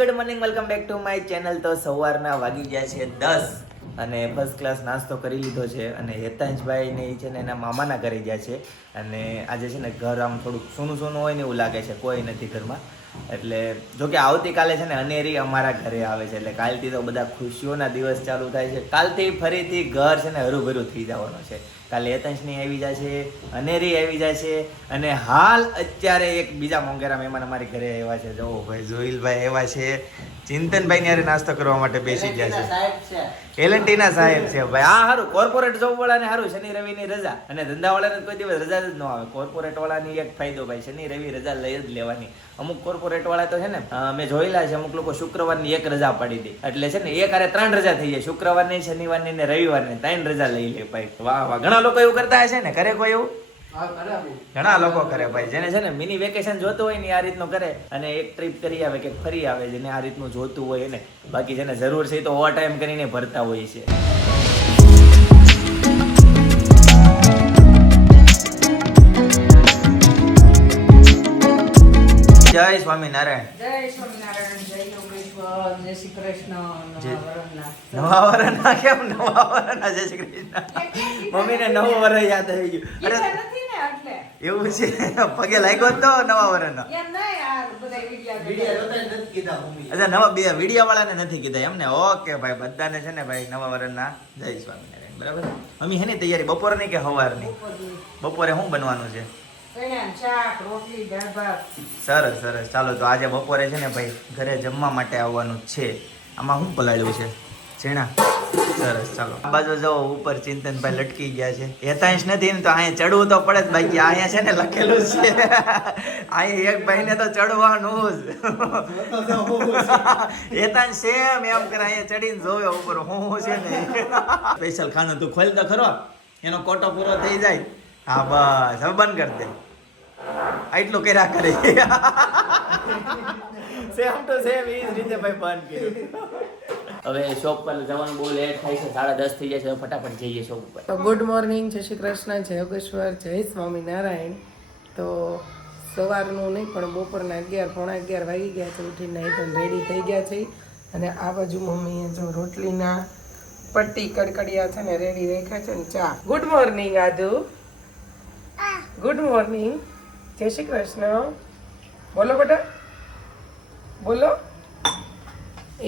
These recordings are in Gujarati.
Good morning, welcome back to my channel. તો સવારના વાગી ગયા છે 10 અને ફર્સ્ટ ક્લાસ નાસ્તો કરી લીધો છે અને હેતાંશભાઈ ને છે ને એના મામાના ઘરે ગયા છે. અને આજે છે ને ઘર આમ થોડુંક સૂનું સૂનું હોય ને એવું લાગે છે, કોઈ નથી ઘરમાં. એટલે જોકે આવતીકાલે છે ને અનેરી અમારા ઘરે આવે છે, એટલે કાલથી તો બધા ખુશીઓના દિવસ ચાલુ થાય છે. કાલથી ફરીથી ઘર છે ને હરુભરું થઈ જવાનું છે. કાલે હેતાંશની આવી જાય છે, અનેરી આવી જાય છે અને હાલ અત્યારે એક બીજા મોંઘેરા મહેમાન અમારી ઘરે આવ્યા છે. જો ભાઈ જોઈલભાઈ આવ્યા છે, ચિંતનભાઈ ને નાસ્તો કરવા માટે બેસી ગયા છે. એલએનટીના સાહેબ છે ભાઈ. આ સારું કોર્પોરેટ જોબ વાળાને સારું, શનિ રવિ ની રજા, અને ધંધા વાળાને કોઈ દિવસ રજા જ ન આવે. કોર્પોરેટ વાળાની એક ફાયદો ભાઈ, શનિ રવિ રજા લઈ જ લેવાની. અમુક કોર્પોરેટ વાળા તો છે ને મેં જોયેલા છે, અમુક લોકો શુક્રવારની એક રજા પાડી દે, એટલે છે ને એક આરે 3 રજા થઈ જાય, શુક્રવારની, શનિવારની ને રવિવારની 3 રજા લઈ લે ભાઈ. વાહ વાહ, ઘણા લોકો એવું કરતા હશે ને, કરે કોઈ એવું? ઘણા લોકો કરે ભાઈ, જેને છે ને મિની વેકેશન જોતું હોય ને આ રીતનું કરે અને એક ટ્રીપ કરી આવે કે ફરી આવે, જેને આ રીતનું જોતું હોય એને. બાકી જેને જરૂર છે તો ઓવર ટાઈમ કરીને ભરતા હોય છે. જય સ્વામિનારાયણ. જય સ્વામિનારાયણ, જય યોગેશ્વર, જય શ્રી કૃષ્ણ. નવા વરના કેમ નવા વરના જય શ્રી કૃષ્ણ. મમ્મીને નવું વરસ યાદ આવી ગયું. અરે એવું છે, પગે લાગ્યો તો નવા વરનો. અચ્છા, નવા બે વિડિયા વાળાને નથી કીધા એમને? ઓકે ભાઈ, બધાને છે ને ભાઈ નવા વરના જય સ્વામિનારાયણ. બરાબર. મમ્મી હેની તૈયારી બપોરની કે સવારની? બપોરે શું બનવાનું છે? સરસ સરસ. ચાલો તો આજે બપોરે છે ને ભાઈ ઘરે જમવા માટે આવવાનું છે. આમાં શું પલાળ્યું છે? ચણા. સરસ. ચાલો આ બાજુ જાઓ, ઉપર ચિંતનભાઈ લટકી ગયા છે. હેતાંશ નથી ને તો અહીંયા ચડવું તો પડે જ બાકી. અહીંયા છે ને લખેલું છે, અહીંયા એક ભાઈને તો ચડવાનું જ. હેતાંશ સેમ એમ કરે, અહીંયા ચડીને જોવે ઉપર હું છે ને. સ્પેશિયલ ખાનું તું ખોલ તો ખરો, એનો કોટો પૂરો થઈ જાય. હા બસ, હવે બંધ કરી દે. આટલું કર્યા કરે. સેમ ટુ સેમ એ જ રીતે ભાઈ બંધ કર્યું. હવે શોપ પર જવાનું બહુ લેટ થાય છે, 10:30 થઈ જાય છે. ફટાફટ જઈએ શોપ પર. તો ગુડ મોર્નિંગ, જય શ્રી કૃષ્ણ, જય યોગેશ્વર, જય સ્વામિનારાયણ. તો સવારનું નહીં પણ બપોરના 11 પોણા 11 વાગી ગયા છે. ઉઠીને નહીં તો રેડી થઈ ગયા છે. અને આ બાજુ મમ્મીએ જો રોટલીના પટ્ટી કડકડિયા છે ને રેડી રાખ્યા છે ને ચા. ગુડ મોર્નિંગ આદુ. ગુડ મોર્નિંગ, જય શ્રી કૃષ્ણ. બોલો બેટા, બોલો.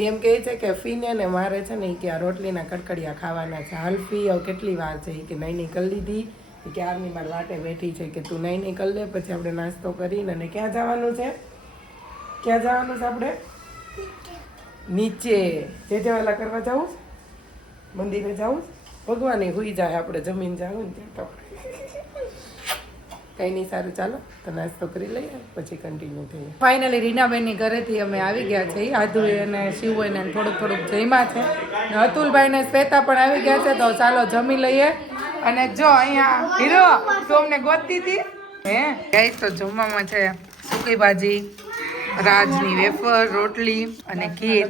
એમ કહે છે કે ફીને ને મારે છે ને કે આ રોટલીના કડકડિયા ખાવાના છે. હલ્ફી હવે કેટલી વાર છે કે નહીં કરી લીધી, કે આરની માર વાટે બેઠી છે કે તું નહીં કરી લે, પછી આપણે નાસ્તો કરીને. અને ક્યાં જવાનું છે? ક્યાં જવાનું છે આપણે? નીચે જે જવાલા કરવા જવું, મંદિરે જવું, ભગવાન હુઈ જાય, આપણે જમીન જવું ને ત્યાં તો કઈ નહીં. સારું, ચાલો તો નાસ્તો કરી લઈએ, પછી કન્ટિન્યુ થઈએ. ફાઇનલી રીનાબેનની ઘરેથી અમે આવી ગયા છીએ. આધુ અને શિવભાઈને થોડુંક થોડુંક જમ્યા છે. અતુલભાઈ ને શ્વેતા પણ આવી ગયા છે. તો ચાલો જમી લઈએ. અને જો અહીંયા હીરો તું અમને ગોતતી હતી હે ગાઈસ, તો જમવામાં છે સૂકી ભાજી, રાજની વેફર, રોટલી અને ખીર.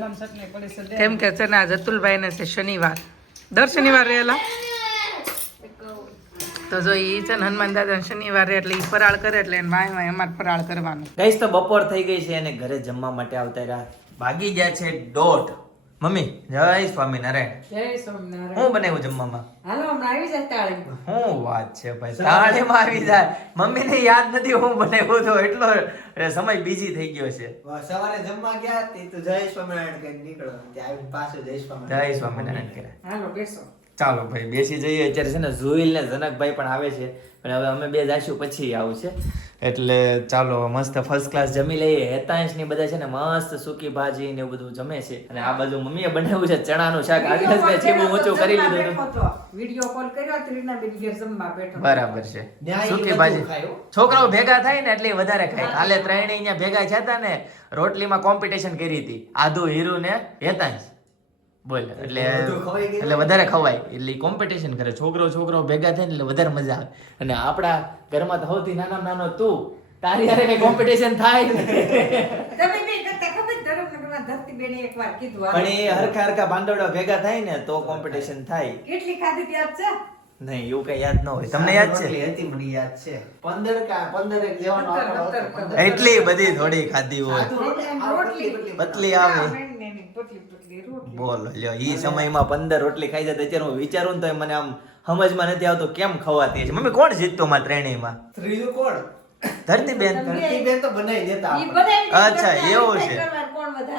કેમ કે છે ને આજ અતુલભાઈ ને છે શનિવાર, દર શનિવાર રહેલા. તો જો એ છે ને હનુમાન દાદા શનિવારે એટલે એ ફરાળ કરે, એટલે એને વાય વાય અમારે ફરાળ કરવાનું. ગાઈસ તો બપોર થઈ ગઈ છે અને ઘરે જમવા માટે આવતા રહ્યા. ભાગી ગયા છે 1:30. મમ્મી જય સ્વામિનારાયણ. જય સ્વામિનારાયણ. હું બનાવ્યું જમવામાં? હાલો હમણાં આવી જાય તાળી. શું વાત છે ભાઈ, તાળીમાં આવી જાય. મમ્મીને યાદ નથી હું બનાવ્યું તો, એટલો સમય બીજી થઈ ગયો છે. સવારે જમવા ગયા તે તો જય સ્વામિનારાયણ કઈ નીકળો, ત્યાં આવીને પાછો જય સ્વામિનારાયણ. જય સ્વામિનારાયણ કરે. હાલો બેસો. ચાલો ભાઈ બેસી જઈએ. અત્યારે છે ને ઝુઈલ ને જનકભાઈ પણ આવે છે, પણ હવે અમે બે જઈશું પછી આવશે. એટલે ચાલો મસ્ત ફર્સ્ટ ક્લાસ જમી લઈએ. હેતાંશ ની બધા છે ને મસ્ત સૂકી ભાજી ને એવું બધું જમે છે. અને આ બાજુ મમ્મીએ બનાવ્યું છે ચણાનું શાક. આગળ ચીમું ઊંચું કરી લીધું. વિડિયો કોલ કર્યો ત્રીના બેન ઘેર જમવા બેઠો. બરાબર છે. સૂકી ભાજી છોકરાઓ ભેગા થાય ને એટલે વધારે ખાય. કાલે ત્રણેય અહીંયા ભેગા થયા હતા ને, રોટલીમાં કોમ્પિટિશન કરી હતી, આદુ, હીરુ ને હેતાંશ. બોલ એટલે વધારે ખવાય, એટલે કોમ્પિટિશન કરે. છોકરો ભેગા થાય ને એટલે વધારે મજા આવે. અને આપણા ઘરમાં તો સૌથી નાનો તું, તારી હારે કઈ કોમ્પિટિશન થાય તમે નહીં કરતા ખબર ધરમનગરમાં ધરતી બેને એકવાર કીધું. પણ એ હરખા બાંધવડા ભેગા થાય ને તો કોમ્પિટિશન થાય. કેટલી ખાધી ત્યાર છે? નહીં એવું કઈ યાદ ન હોય. તમને યાદ છે? રોટલી હતી, મને યાદ છે. 15 એક જેવાનો આંકડો હતો. 15. એટલી બધી થોડી ખાધી હોય. રોટલી પતલી આવે. બોલો લ્યો, ઈ સમયમાં 15 રોટલી ખાઈ જાય. અત્યારે હું વિચારું ને તો મને આમ સમજમાં નથી આવતો કેમ ખવાતી છે. મમ્મી કોણ જીતતો માં ત્રણેયમાં? ત્રીજું કોણ? ધરતીબેન. ધરતીબેન તો બનાવી દેતા આપણે. અચ્છા એવું છે.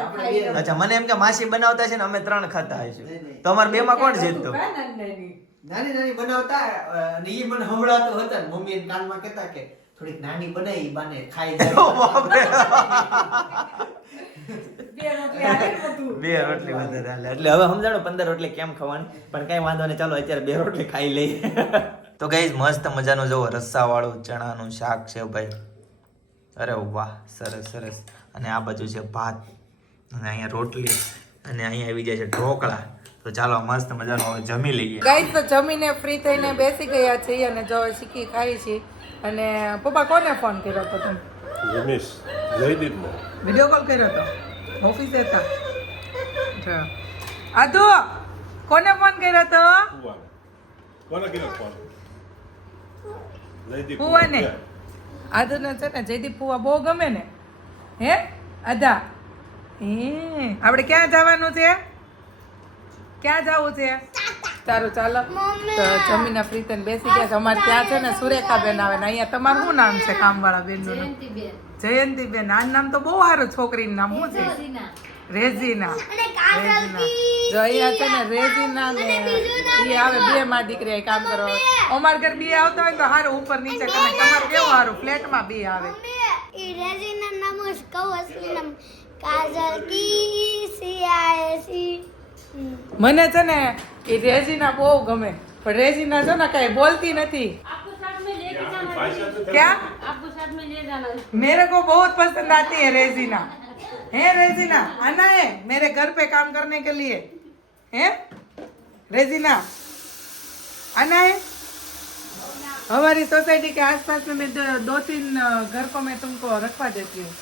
આપણે બે. અચ્છા મને એમ કે માસી બનાવતા છે ને અમે 3 ખાતા હશું. તો અમારે 2 માં કોણ જીતતું? નાની નાની બનાવતા અને ઈ મને સંભળાતો હતા ને મમ્મી એને કાનમાં કહેતા કે થોડીક નાની બનાવી બાને ખાઈ જાય. બે રોટલી વધારે હાલે. એટલે હવે સમજાણો 15 રોટલી કેમ ખાવાની. પણ કઈ વાંધો નહીં, ચાલો અત્યારે 2 રોટલી ખાઈ લઈએ. તો ગાઈસ મસ્ત મજાનું જો રસ્સા વાળું ચણાનું શાક છે ભાઈ. અરે વાહ, સરસ સરસ. અને આ બાજુ છે ભાત અને અહીંયા રોટલી અને અહીંયા આવી જાય છે ઢોકળા. તો ચાલો મસ્ત મજાનું હવે જમી લઈએ. ગાઈસ તો જમીને ફ્રી થઈને બેસી ગયા છીએ અને જો શીખી ખાઈ છીએ. અને પપ્પા કોને ફોન કર્યો હતો તમે? રમેશ જયદીપનો વિડીયો કોલ કર્યો હતો? ઓફિસે હતા? અચ્છા. આદુ કોને ફોન કર્યો હતો? કોને કીધો ફોન? જયદીપ ફુવાને. આદુને છે ને જયદીપ ફુવા બહુ ગમે ને. હે આદા? આપણે ક્યાં જવાનું છે? ક્યાં જવું છે? સારું ચાલો. તો જમીને ફ્રી થઈને બેસી ગયા છે. અમારે ત્યાં છે ને સુરેખાબેન આવે ને અહીંયા તમારું શું નામ છે કામવાળા બેનનું? જયંતીબેન. આ નામ તો બહુ સારું. છોકરીનું નામ શું છે? રેઝીના. જો અહીંયા છે ને રેઝીના ને ઈ આવે. 2 માં દીકરી અહીં કામ કરો. અમાર ઘર 2 આવતા હોય તો સારું ઉપર નીચે કરે. તમારે કેવું સારું ફ્લેટમાં 2 આવે. મને છે ને એ રેઝીના બહુ ગમે. પણ રેઝીના છે ને કઈ બોલતી નથી. क्या? आपको साथ में ले जाना है। मेरे को बहुत पसंद आती है रेजीना. है रेजीना? आना है मेरे घर पे काम करने के लिए? है रेजीना? आना है? हमारी सोसाइटी के आसपास में मैं 2-3 घर को मैं तुमको रखवा देती हूँ.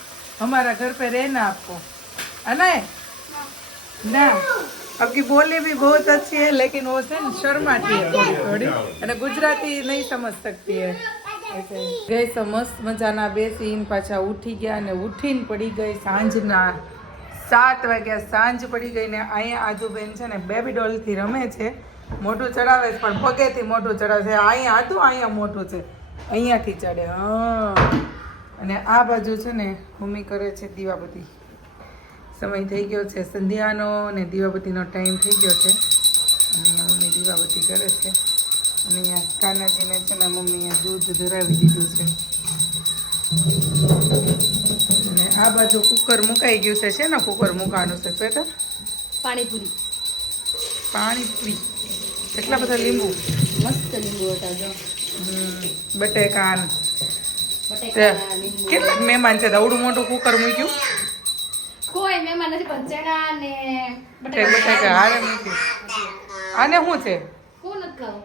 हमारा घर पे रहना आपको. आना है? ना. आपकी बोली भी बहुत अच्छी है लेकिन वो से शर्माती है थोड़ी અને ગુજરાતી નહીં સમજ सकती है. ગઈ તો મસ્ત મજાના બેસીને પાછા ઉઠી ગયા અને ઉઠીને પડી ગઈ સાંજના 7 વાગ્યા. સાંજ પડી ગઈ ને અહીંયા આદુબેન છે ને બેબી ડોલથી રમે છે. મોઢું ચડાવે છે પણ પગેથી મોઢું ચડાવે છે. અહીંયા આદુ અહીંયા મોઢું છે, અહીંયાથી ચડે. હા. અને આ બાજુ છે ને મમ્મી કરે છે દીવાબત્તી. સમય થઈ ગયો છે સંધ્યાનો અને દીવાબત્તીનો ટાઈમ થઈ ગયો છે. અને અહીંયા મમ્મી દીવાબત્તી કરે છે. અને અહીંયા કાનાજીને છે ને મમ્મી અહીંયા દૂધ ધરાવી દીધું છે. અને આ બાજુ કુકર મુકાઈ ગયું છે. શેનો કુકર મૂકવાનું છે શ્વેતા? પાણીપુરી. પાણીપુરી. કેટલા બધા લીંબુ? મસ્ત લીંબુ હતા જો. બટેકા. બટેકા લીંબુ. કેટલાક મહેમાન છે? દવડું મોટું કુકર મૂક્યું. કોઈ મહેમાન નથી પણ ચણા ને બટેકા હારે મૂક્યું. આને શું છે? કોણ નથી ખાવું?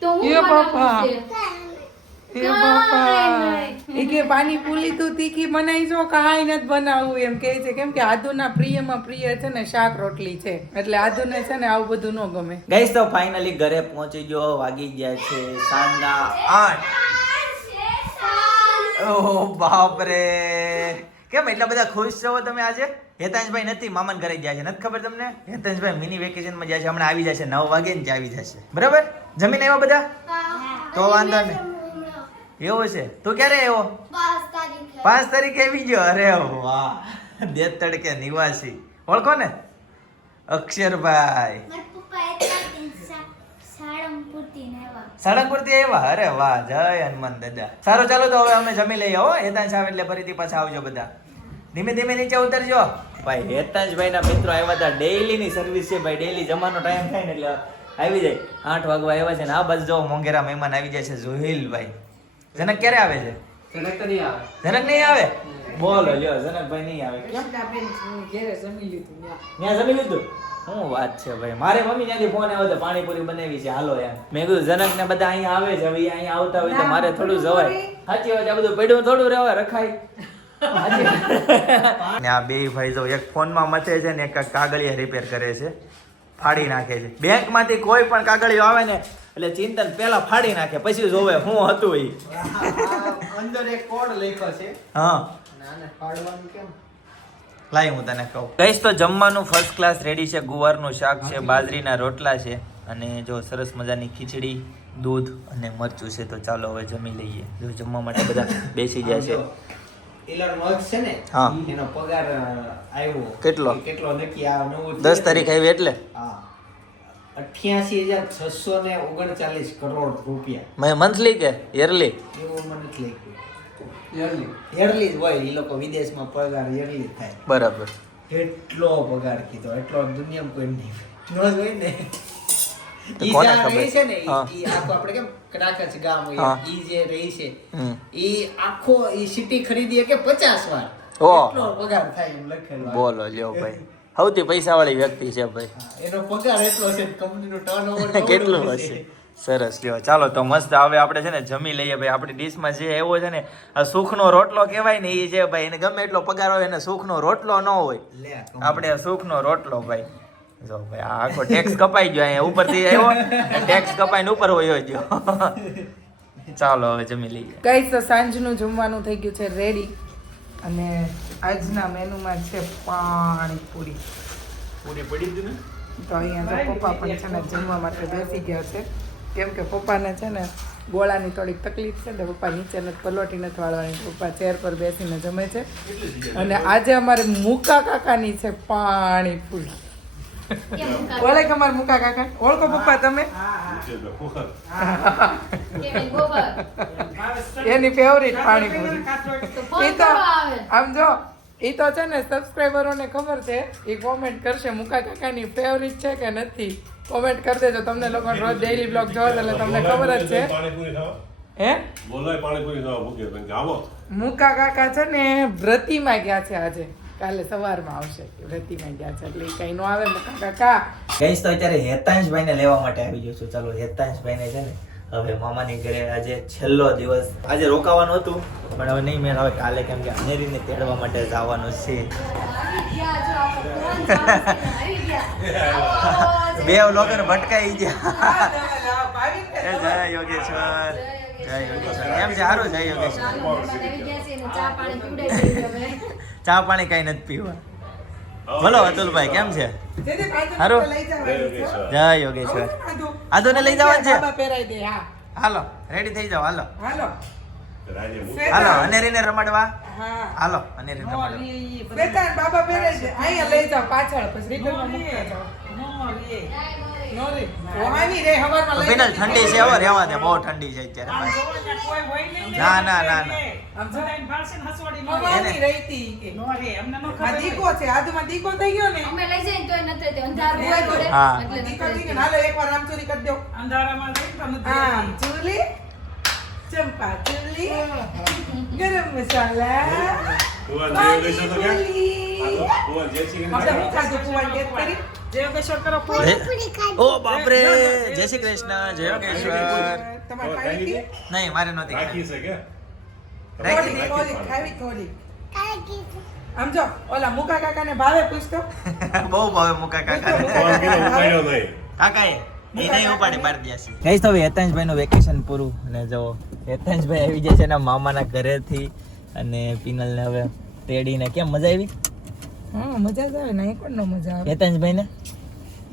તો હું એ બાપા. બનાવું છે. એ બાપા. એ કે પાણીપુરી તું તીખી બનાવી છો કાંઈ નથી બનાવવું એમ કહે છે. કેમ કે આદુના પ્રિયમાં પ્રિય છે ને શાક રોટલી છે. એટલે આદુને છે ને આવું બધું ન ગમે. ગાઈસ તો ફાઇનલી ઘરે પહોંચી ગયો. વાગી ગયા છે સાંજના 8. ઓહ બાપ રે. કેમ એટલા બધા ખુશ છો તમે આજે? હેતાંશભાઈ નથી, મામાના ઘરે ગયા છે. નથી ખબર તમને? હેતાંશભાઈ મિની વેકેશનમાં જાય છે. હમણાં આવી જશે 9 વાગે ને આવી જશે. બરાબર? જમીન આવ્યા બધા? તો વાંધો નહીં. એવું છે? તું ક્યારે આવ્યો? 5 તારીખે આવી ગયો. અરે વાહ. દેત તડકે નિવાસી. ઓળખો ને? અક્ષરભાઈ. સાળંગપુરથી આવ્યા? અરે વાહ, જય હનુમાન દાદા. સારું ચાલો તો હવે અમે જમી લઈએ હો. હેતાંશ આવે એટલે ફરીથી પાછા આવજો બધા. ધીમે ધીમે નીચે ઉતરજો. ભાઈ હેતાંશભાઈ ના મિત્રો આવ્યા હતા. ડેઈલી ની સર્વિસ છે ભાઈ. ડેઈલી જમવાનો ટાઈમ થાય ને એટલે આવી જાય. 8 વાગવા આવ્યા છે ને આ બસ જો મોંઘેરા મહેમાન આવી જાય છે. જોહિલભાઈ. જનક ક્યારે આવે છે? જનક તો નહીં આવે. જનક નહીં આવે? બોલો લ્યો, જનકભાઈ નહીં આવે. ત્યાં જમી લીધું? શું વાત છે ભાઈ. મારે મમ્મી ત્યાંથી ફોન આવ્યો હતો પાણીપુરી બનાવી છે હાલો એમ. મેં કીધું જનક ને બધા અહીંયા આવે છે. હવે અહીંયા આવતા હોય તો મારે થોડું જવાય. સાચી વાત. આ બધું પડ્યું થોડું રહેવાય રખાય. ને આ બે ભાઈ જો એક ફોનમાં મથે છે ને એક કાગળિયા રિપેર કરે છે. ફાડી નાખે છે. બેંકમાંથી કોઈ પણ કાગળિયો આવે ને એટલે ચિંતન પહેલા ફાડી નાખે, પછી જોવે શું હતું એ. અંદર એક કોડ લખ્યો છે હા, અને આને ફાડવાનું કેમ? લાઈ હું તને કહું. ગઈશ તો જમવાનું ફર્સ્ટ ક્લાસ રેડી છે. ગુવારનું શાક છે, બાજરીના રોટલા છે અને જો સરસ મજાની ખીચડી, દૂધ અને મરચું છે. તો ચાલો હવે જમી લઈએ. જો જમવા માટે બધા બેસી ગયા છે. એલન મસ્ક છે ને, હા. એનો પગાર આવ્યો. કેટલો? કેટલો નક્કી આ નવું 10 તારીખ આવી એટલે હા, 88,639 કરોડ રૂપિયા. મેં મંથલી કે યરલી? એવું મને નથી લાગ્યું. યરલી જ હોય, એ લોકો વિદેશમાં પગાર યરલી થાય. બરાબર. કેટલો પગાર કીધો, એટલો દુનિયામાં કોઈ નહીં ન જ હોય ને. તો ઈ કોને જ્યાં ખબર? રહે છે ને, હા. ઈ આખું આપણે કેમ કડાકચ ગામ હોય, હા. ઈ જે રહી છે, હમ. ઈ આખો ઈ સિટી ખરીદી કે 50 વાર. ઓહ. એટલો પગાર થાય એમ લખેલું. બોલો લ્યો ભાઈ, સૌથી પૈસાવાળી વ્યક્તિ છે ભાઈ. હા, એનો પગાર એટલો છે, કંપનીનું ટર્નઓવર કેટલું હશે? સરસ લ્યો. ચાલો તો મસ્ત. હવે આપણે છે ને જમી લઈએ ભાઈ. આપણી ડીશમાં જે આવ્યો છે ને, આ સુખનો રોટલો કહેવાય ને, એ છે ભાઈ. એને ગમે એટલો પગાર હોય, એને સુખનો રોટલો ન હોય. લે આપણે આ સુખનો રોટલો ભાઈ. જો ભાઈ આ આખો ટેક્સ કપાઈ ગયો, અહીંયા ઉપરથી આવ્યો ટેક્સ કપાઈને ઉપર વયો ગયો. ચાલો હવે જમી લઈએ. ગાઈસ તો સાંજનું જમવાનું થઈ ગયું છે રેડી અને આજના મેનુમાં છે પાણીપુરી. પૂરી પડી હતી ને? તો અહીંયા જો પપ્પા પણ છે ને જમવા માટે બેસી ગયા છે, કેમ કે પપ્પાને છે ને ગોળાની થોડીક તકલીફ છે ને પપ્પા નીચે નથી, પલોટી નથી વાળવાની, પપ્પા ચેર પર બેસીને જમે છે. અને આજે અમારે મુકા કાકાની છે પાણીપુરી. ઓળે કે અમારે મુકા કાકા ઓળખો પપ્પા તમે? એની ફેવરિટ પાણીપુરી. ઈ તો આમ જો ઈ તો છે ને સબસ્ક્રાઈબરોને ખબર છે, ઈ કોમેન્ટ કરશે મુકા કાકાની ફેવરિટ છે કે નથી. કોમેન્ટ કરી દેજો. તમને લોકો રોજ ડેઈલી બ્લોગ જોવો એટલે તમને ખબર જ છે. પાણીપુરી ખાવા? હે બોલાય પાણીપુરી ખાવા મૂકે પણ આવો. મુકા કાકા છે ને વ્રતિમાં ગયા છે આજે, કાલે સવારમાં આવશે. વ્રતિમાં ગયા છે એટલે ઈ કઈ નો આવે મુકા કાકા. ગઈશ તો અત્યારે હેતાંશભાઈને લેવા માટે આવી ગયો છું. ચાલો હેતાંશભાઈને છે ને હવે મામાની ઘરે આજે છેલ્લો દિવસ. આજે રોકાવાનું હતું પણ હવે નહીં મેળ આવે કાલે, કેમ કે અનેરીને તેડવા માટે જવાનું છે. બે લોકોને ભટકાઈ ગયા. જય યોગેશ્વર, જય યોગેશ્વર. કેમ છે? સારું. જય યોગેશ્વર. ચા પાણી કઈ નથી પીવા. બોલો અતુલભાઈ કેમ છે? હારું? જય યોગેશ્વર. આદુને લઈ જવાનું છે? બાબા પહેરાઈ દે. હા હાલો રેડી થઈ જાઓ. હાલો હાલો રાજે હાલો અનેરીને રમાડવા. હા હાલો અનેરીને રમાડવા. બેટા બાબા પહેરાઈ દે. અહીંયા લઈ જાઓ પાછળ, પછી રિટર્નમાં મૂકતા જાઓ. નો રે ઓહાની રે હવારમાં લઈ ફિનલ ઠંડી છે. હવે રહેવા દે, બહુ ઠંડી છે અત્યારે. ના ના ના ના આમ જો હવાની રહીતી કે આ દીકો છે, આદુમાં દીકો થઈ ગયો ને. અમે લઈ જઈને તોય નથી રહેતી. અંધારું હોય પડે હા. એટલે નથી દીકો થઈ રહેતી. ગયો. હાલો એકવાર રામચોરી કરી દો. આમ ચૂલી ચંપા ચૂલી ગરમ મસાલા ભગવાન જય યોગેશ્વર તો ક્યાં? ચૂલી. ભગવાન જય શ્રી આપણે કૃષ્ણ. હું ખાધું કુંવારી ગેસ કરી? ઓ બાપરે, જય શ્રી કૃષ્ણ, જય યોગેશ્વર. તમારે ખાવી હતી? નહીં મારે નહોતી રાખી છે કે? થોડી થોડી ખાવી થોડી. આમ જો ઓલા મુકા કાકાને ભાવે પૂછતો. બહુ ભાવે મુકા કાકા. ભગવાન કીધું ઉપાડ્યો નહીં. કાકાએ એ નહીં ઉપાડી પાડી દ્યા છે. કહીશ તો હવે હેતાંશભાઈ નું વેકેશન પૂરું અને જો હેતાંશભાઈ આવી જાય છે એના મામાના ઘરેથી અને પિનલને હવે તેડીને. કેમ મજા આવી હા મજા જ આવે ને, એક નો મજા આવે. હેતાંશભાઈને?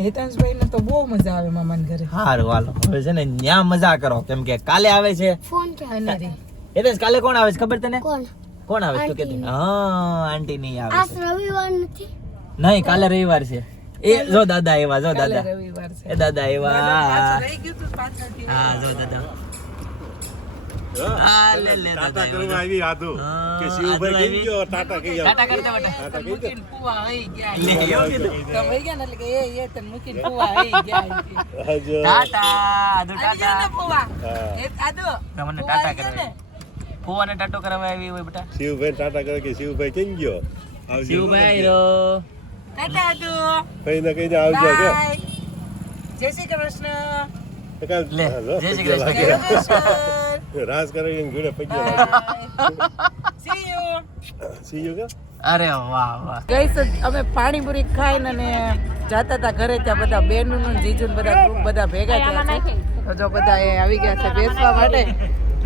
હેતાંશભાઈ ને તો બહુ મજા આવે મામાના ઘરે. હારું હાલો હવે છે ને ન્યા મજા કરો, કેમ કે કાલે આવે છે ફોન છે અનેરી. હેતાંશ. કાલે કોણ આવે છે ખબર તને? કોણ? કોણ આવે છે તું કહેતી? હા આંટી નહીં આવે આજ છે. રવિવાર નથી. નહીં કાલે રવિવાર છે. એ જો દાદા એવા, જો કાલે દાદા રવિવાર છે. એ દાદા એવા. પાછું રહી ગયું તું પાછળથી. હા જો દાદા. હા? હા, લે, લે, ટાટા દાદા, કરવા આવી આદુ. હા, કે શિવભાઈ આદુ કેમ ગયો? ટાટા કહી આવો. ટાટા કરતા બેટા. ટાટા કહી દે. મૂકીને ફુવા આવી ગયા. લે, એવું કીધું. તો વહી ગયા ને એટલે કે એ તને મૂકીને ફુવા આવી ગયા અહીંથી. હાજો. ટાટા આદુ આવી ગયા ને ટાટા. ફુવા. હા. એ આદુ. તમને ફુવા ટાટા આવી ગયા ને? કરાવે. ફુવાને ટાટો કરાવવા આવી હોય બેટા. શિવભાઈ ટાટા કરે કે શિવભાઈ કેમ ગયો? આવજો. શિવભાઈ રો. ટાટા આદુ. કહીને કહીને આવજો કે? બાય. જય શ્રી કૃષ્ણ. લે, હાલો, જય શ્રી પગ્યા કૃષ્ણ. જય લાગે. કૃષ્ણ. રાસ કરીને જોડે પગ્યા લાગે. See you. See you કે? અરે વાહ વાહ. ગઈસ અમે પાણીપુરી ખાઈને અને જાતા હતા ઘરે, ત્યાં બધા બેનનું ને જીજુ ને બધા ગ્રુપ બધા ભેગા થયા છે. તો જો બધા એ આવી ગયા છે બેસવા માટે.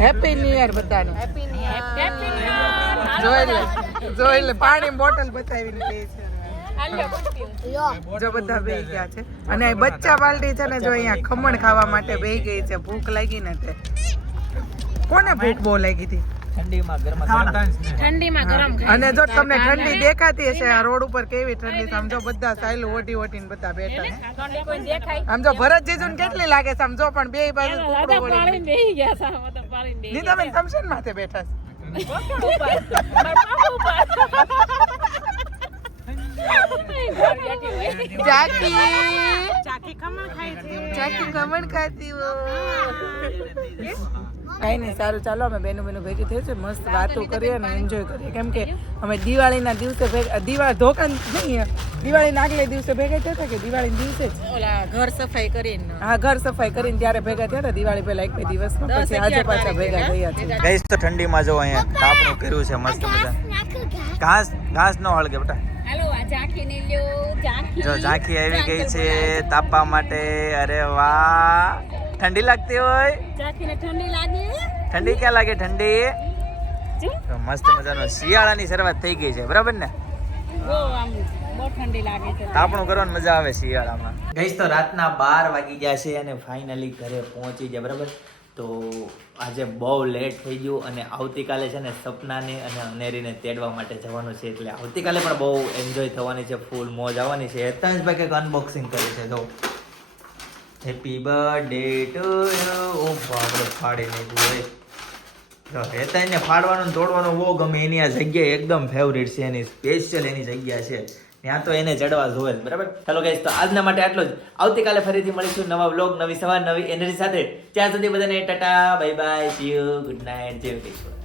હેપી ન્યુ યર બધાને. જોઈ લે પાણી બોટલ બતાવીને કહે છે. જો બધા બેહી ગયા છે અને આ બચ્ચા પાર્ટી છે ને, જો અહીંયા ખમણ ખાવા માટે બેહી ગઈ છે. ભૂખ લાગી ને તે કોને ભૂખ બહુ લાગી હતી? ઠંડીમાં ગરમ અને જો તમને ઠંડી દેખાતી હશે આ રોડ ઉપર, કેવી ઠંડી. સમજો બધા સાયલું ઓટી ઓટીને બધા બેઠા છે. આમ જો ભરત જીજુ ને કેટલી લાગે છે સમજો, પણ બે બાજુ કુકડો વળી બેહી ગયા છે. નીતા બેન તમે શેન માથે બેઠા છે? ચાકી ખમણ ખાતી હો. કઈ નહીં, સારું ચાલો અમે બેનું ભેગી થઈ છે, મસ્ત વાતો કરીએ અને એન્જોય કરીએ. કેમ કે અમે દિવાળીના દિવસે દિવાળીના આગલે દિવસે ભેગા થયા હતા કે દિવાળીના દિવસે જ ઘર સફાઈ કરીને હા ઘર સફાઈ કરીને ત્યારે ભેગા થયા હતા દિવાળી પહેલા 1-2 દિવસમાં. પછી આજે પાછા ભેગા થયા છે. ગઈસ તો ઠંડીમાં જો અહીંયા તાપણું કર્યું છે મસ્ત મજા. ઘાસ ન હળગે બેટા. હાલો આ ઝાંખી ને લ્યો. ઝાંખી જો ઝાંખી આવી ગઈ છે તાપવા માટે. અરે વાહ, ઠંડી લાગતી હોય. ઝાંખીને ઠંડી લાગે. ઠંડી ક્યાં લાગે? ઠંડી તો મસ્ત મજાનો શિયાળાની શરૂઆત થઈ ગઈ છે, બરાબર ને? બહુ આમ બહુ ઠંડી લાગે છે. તાપણું કરવાની મજા આવે શિયાળામાં. ગઈસ તો રાતના 12 વાગી ગયા છે અને ફાઇનલી ઘરે પહોંચી ગયા, બરાબર. તો આજે બહુ લેટ થઈ ગયું અને આવતીકાલે છે ને સપનાને અને અનેરીને તેડવા માટે જવાનું છે. એટલે આવતીકાલે પણ બહુ એન્જોય થવાની છે, ફૂલ મોજ આવવાની છે. હેતાંશભાઈ કંઈક અનબોક્સિંગ કર્યું છે. જો હેપી બર્થડે ટુ યુ. ઓ બાપરે, ફાડી નાખ્યું. જો હેતાંશને ફાડવાનું તોડવાનું બહુ ગમે. એની આ જગ્યા એકદમ ફેવરિટ છે, એની સ્પેશિયલ એની જગ્યા છે ત્યાં, તો એને ચડવા જોવે જ, બરાબર. ચાલો ગાઈસ, તો આજના માટે આટલો જ. આવતીકાલે ફરીથી મળીશું નવા વ્લોગ, નવી સવાર, નવી એનર્જી સાથે. ત્યાં સુધી બધાને Tata, bye bye, C you, good night, જય શ્રી કૃષ્ણ.